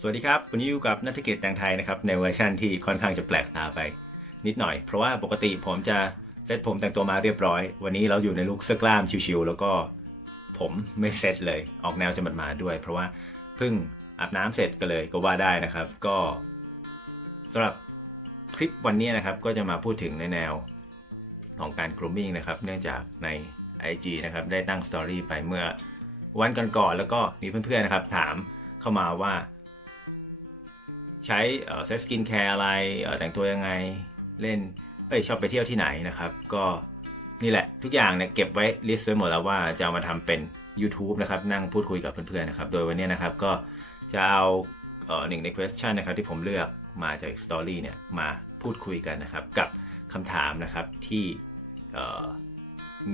สวัสดีครับ วันนี้อยู่กับนักธุรกิจแต่งไทยนะครับ ในเวอร์ชันที่ค่อนข้างจะแปลกตาไป นิดหน่อย เพราะว่าปกติผมจะเซตผมแต่งตัวมาเรียบร้อย วันนี้เราอยู่ในลุคเสื้อกล้ามชิวๆแล้วก็ผมไม่เซตเลย ออกแนวจะหมาดๆด้วย เพราะว่าเพิ่งอาบน้ำเสร็จก็เลยก็ว่าได้นะครับ ก็สำหรับคลิปวันนี้นะครับ ก็จะมาพูดถึงในแนวของการ grooming นะครับ เนื่องจากใน IG นะครับ ได้ตั้งสตอรี่ไปเมื่อวันก่อนๆแล้วก็มีเพื่อนๆนะครับ ถามเข้ามาว่า ใช้เซ็ตสกินแคร์อะไรแต่งตัวยังไงเล่นเอ้ยชอบไปเที่ยวที่ไหนนะครับ ก็นี่แหละทุกอย่างเนี่ยเก็บไว้ลิสต์ไว้หมดแล้วว่าจะเอามาทำเป็น YouTube นะครับ นั่งพูดคุยกับเพื่อนๆนะครับ โดยวันนี้นะครับก็จะเอาเออหนึ่งใน question นะครับที่ผมเลือกมาจากสตอรี่เนี่ยมาพูดคุยกันนะครับ กับคำถามนะครับที่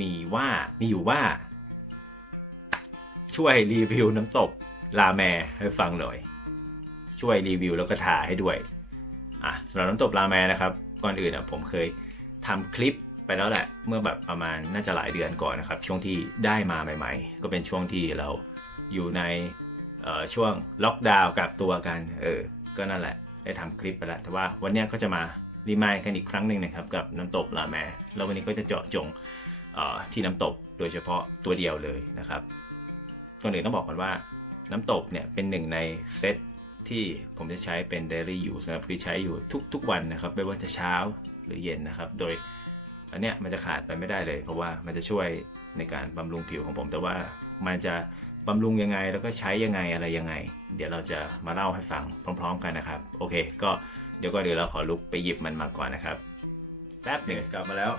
มีว่ามีอยู่ว่า ช่วยรีวิวน้ำตกลาแมให้ฟังหน่อย ช่วยรีวิวแล้วก็ถ่ายให้ด้วยอะสำหรับน้ำตกราแมนะครับ ก่อนอื่นอะผมเคยทำคลิปไปแล้วแหละ เมื่อแบบประมาณน่าจะหลายเดือนก่อนนะครับ ช่วงที่ได้มาใหม่ๆ ก็เป็นช่วงที่เราอยู่ในช่วงล็อกดาวน์กักตัวกันเออก็นั่นแหละ ได้ทำคลิปไปแล้วแต่ว่าวันนี้ก็จะมารีมายกันอีกครั้งหนึ่งนะครับ กับน้ำตกราแมแล้ววันนี้ก็จะเจาะจงที่น้ำตกโดยเฉพาะตัวเดียวเลยนะครับก่อนอื่นต้องบอกก่อนว่าน้ำตกเนี่ยเป็นหนึ่งในเซต ที่ผมจะใช้เป็น daily use นะครับคือใช้อยู่ทุกๆวันนะครับ ไม่ว่าจะเช้าหรือเย็นนะครับ โดยอันเนี้ยมันจะขาดไปไม่ได้เลย เพราะว่ามันจะช่วยในการบำรุงผิวของผม แต่ว่ามันจะบำรุงยังไงแล้วก็ใช้ยังไงอะไรยังไง เดี๋ยวเราจะมาเล่าให้ฟังพร้อม ๆ กันนะครับ โอเค ก็เดี๋ยวก็เดี๋ยวเราขอลุกไปหยิบมันมาก่อนนะครับแป๊บหนึ่งกลับมาแล้ว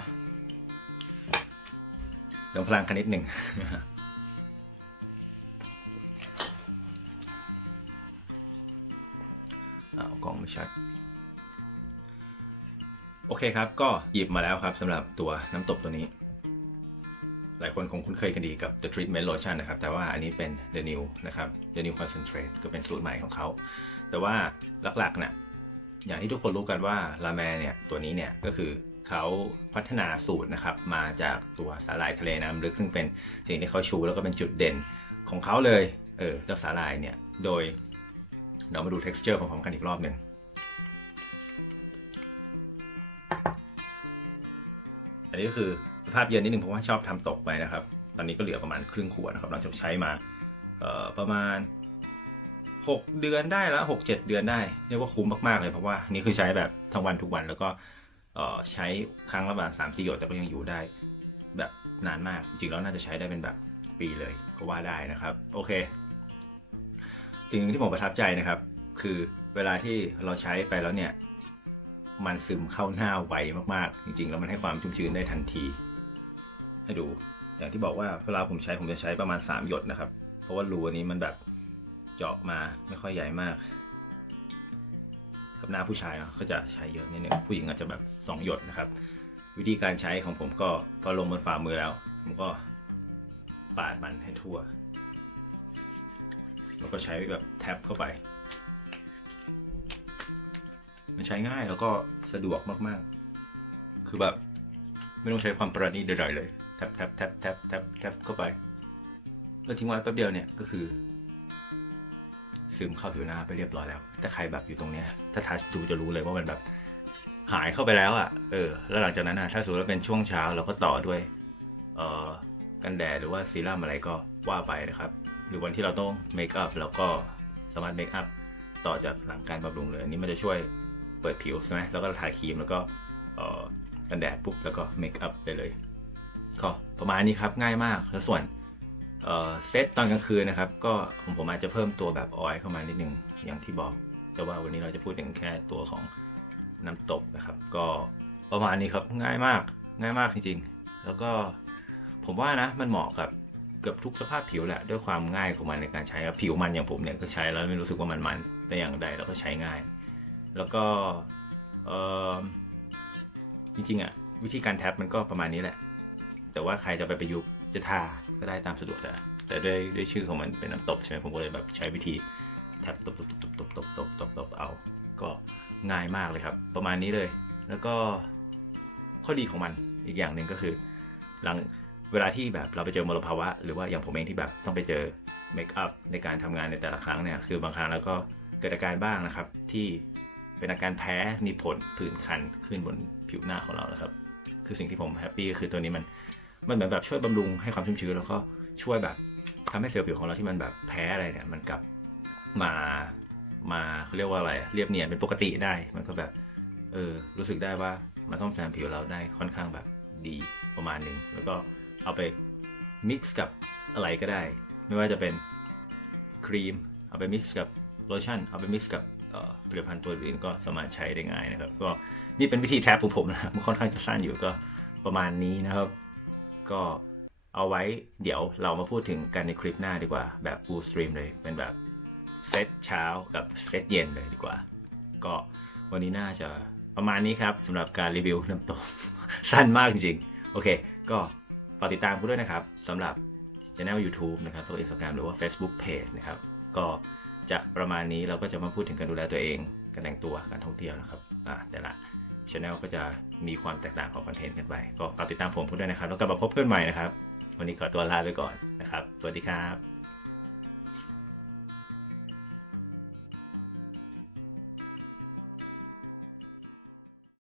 เติมพลังกันนิดหนึ่ง กล้องไม่ชัด โอเคครับ ก็หยิบมาแล้วครับสำหรับตัวน้ำตบตัวนี้ หลายคนคงคุ้นเคยกันดีกับ The Treatment Lotion นะครับ แต่ว่าอันนี้เป็น The New นะครับ The New Concentrate ก็เป็นสูตรใหม่ของเขา แต่ว่าหลักๆเนี่ยอย่างที่ทุกคนรู้กันว่าลาแมเนี่ยตัวนี้เนี่ยก็คือเขาพัฒนาสูตรนะครับมาจากตัวสาหร่ายทะเลน้ำลึกซึ่งเป็นสิ่งที่เขาชูแล้วก็เป็นจุดเด่นของเขาเลยเออเจ้าสาหร่ายเนี่ยโดย เรามาดู texture ของผมกันอีกรอบหนึ่งอันนี้ก็คือสภาพเย็นนิดนึงเพราะว่าชอบทำตกไปนะครับ ตอนนี้ก็เหลือประมาณครึ่งขวดนะครับหลังจากใช้มาประมาณ 6 เดือนได้แล้ว6 7เดเดือนได้เรียกว่าคุ้มมากๆเลยเพราะว่านี่คือใช้แบบทั้งวันทุกวันแล้วก็ใช้ครั้งละประมาณ3ประโยชน์แต่ก็ยังอยู่ได้แบบนานมาก จริงๆแล้วน่าจะใช้ได้เป็นแบบปีเลยก็ว่าได้นะครับ โอเค สิ่งหนึ่งที่ผมประทับใจนะครับ คือเวลาที่เราใช้ไปแล้วเนี่ย มันซึมเข้าหน้าไวมากๆ จริง ๆ แล้วมันให้ความชุ่มชื้นได้ทันที ให้ดู อย่างที่บอกว่าเวลาผมใช้ผมจะใช้ประมาณ 3 หยดนะครับ เพราะว่ารูอันนี้มันแบบเจาะมาไม่ค่อยใหญ่มาก กับหน้าผู้ชายเนาะก็จะใช้เยอะนิดนึงผู้หญิงอาจจะแบบ2หยดนะครับ วิธีการใช้ของผมก็พอลงบนฝ่ามือแล้ว ผมก็ปาดมันให้ทั่ว แล้วก็ใช้แบบแท็บเข้าไป มันใช้ง่ายแล้วก็สะดวกมากๆ คือแบบไม่ต้องใช้ความประณีตใดๆเลย แท็บแท็บแท็บแท็บแท็บแท็บเข้าไป แล้วทิ้งไว้แป๊บเดียวเนี่ยก็คือซึมเข้าผิวหน้าไปเรียบร้อยแล้ว ถ้าใครแบบอยู่ตรงเนี้ย ถ้าทัชดูจะรู้เลยว่ามันแบบหายเข้าไปแล้วอะ่ะ เออ แล้วหลังจากนั้นอะถ้าสมมติว่าเป็นช่วงเช้าเราก็ต่อด้วย เอ่อ กันแดดหรือว่าซีรั่มอะไรก็ ว่าไปนะครับ หรือวันที่เราต้องเมคอัพเราก็สามารถเมคอัพต่อจากหลังการบำรุงเลยอันนี้มันจะช่วยเปิดผิวใช่ไหมแล้วก็ทาครีมแล้วก็กันแดดปุ๊บแล้วก็เมคอัพได้เลยก็ประมาณนี้ครับง่ายมากแล้วส่วนเซตตอนกลางคืนนะครับ ก็ของผมอาจจะเพิ่มตัวแบบออยล์เข้ามานิดนึงอย่างที่บอก แต่ว่าวันนี้เราจะพูดถึงแค่ตัวของน้ำตกนะครับ ก็ประมาณนี้ครับง่ายมากง่ายมากจริงๆ แล้วก็ผมว่านะมันเหมาะกับ เกือบทุกสภาพผิวแหละด้วยความง่ายของมันในการใช้ครับผิวมันอย่างผมเนี่ยก็ใช้แล้วไม่รู้สึกว่ามันมันแต่อย่างใดแล้วก็ใช้ง่าย แล้วก็จริงๆอะวิธีการแท็บมันก็ประมาณนี้แหละ แต่ว่าใครจะไปประยุกต์จะทาก็ได้ตามสะดวกแต่แต่ด้วยด้วยชื่อของมันเป็นน้ำตบใช่ไหมผมก็เลยแบบใช้วิธีแท็บตบตบตบตบตบตบตบตบเอา ก็ง่ายมากเลยครับ ประมาณนี้เลย แล้วก็ข้อดีของมันอีกอย่างหนึ่งก็คือหลัง เวลาที่แบบเราไปเจอมลภาวะ หรือว่าอย่างผมเองที่แบบต้องไปเจอเมคอัพในการทำงานในแต่ละครั้งเนี่ยคือบางครั้งเราก็เกิดอาการบ้างนะครับ ที่เป็นอาการแพ้มีผลผื่นคันขึ้นบนผิวหน้าของเรานะครับ คือสิ่งที่ผมแฮปปี้ก็คือตัวนี้มันมันเหมือนแบบช่วยบำรุงให้ความชุ่มชื้นแล้วก็ช่วยแบบทำให้เซลล์ผิวของเราที่มันแบบแพ้อะไรเนี่ยมันกลับมามาเขาเรียกว่าอะไรเรียบเนียนเป็นปกติได้มันก็แบบเออรู้สึกได้ว่ามันต้องแซมผิวเราได้ค่อนข้างแบบดีประมาณหนึ่งแล้วก็ เอาไปมิกซ์กับอะไรก็ได้ ไม่ว่าจะเป็นครีม เอาไปมิกซ์กับโลชั่น เอาไปมิกซ์กับผลิตภัณฑ์ตัวอื่นก็สามารถใช้ได้ง่ายนะครับ ก็นี่เป็นวิธีแท็บของผมนะครับมันค่อนข้างจะสั้นอยู่ก็ประมาณนี้นะครับ ก็เอาไว้เดี๋ยวเรามาพูดถึงกันในคลิปหน้าดีกว่า แบบ full stream เลย เป็นแบบเซตเช้ากับเซตเย็นเลยดีกว่า ก็วันนี้น่าจะประมาณนี้ครับสำหรับการรีวิวน้ำตกสั้นมากจริงๆโอเค ก็ ฝากติดตามกูด้วยนะครับสำหรับช anel YouTube นะครับตัว Instagram หรือว่า Facebook Page นะครับ ก็จะประมาณนี้เราก็จะมาพูดถึงการดูแลตัวเอง การแต่งตัวการท่องเที่ยวนะครับอ่าแต่ละช anel ก็จะมีความแตกต่างของคอนเทนต์กันไป ก็ฝากติดตามผมกูดด้วยนะครับ แล้วกลับมาพบเพื่อนใหม่นะครับ วันนี้ขอตัวลาไปก่อนนะครับ สวัสดีครับ